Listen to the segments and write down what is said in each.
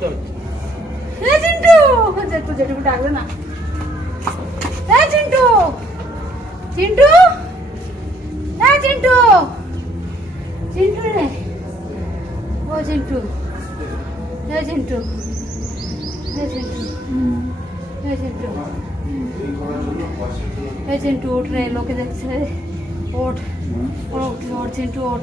মনে তো এ চিন্টু জেঠু জেঠুকে ডাকবে না। এ চিন্টু! চিন্টু? এ চিন্টু! চিন্টু রে। ও চিন্টু। এ চিন্টু। এ চিন্টু। এ চিন্টু। এ চিন্টু ওঠ রে, লোকে দেখছে। ওঠ ওঠ, চিন্টু, ওঠ।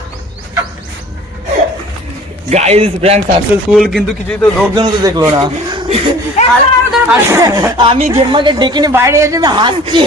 গাইস ব্র্যাঙ্ক সাকসেসফুল কিন্তু কিছুই তো লোকজন তো দেখল না। আমি গেম মাঝে ডেকে নিয়ে বাইরে এসে আমি হাসছি।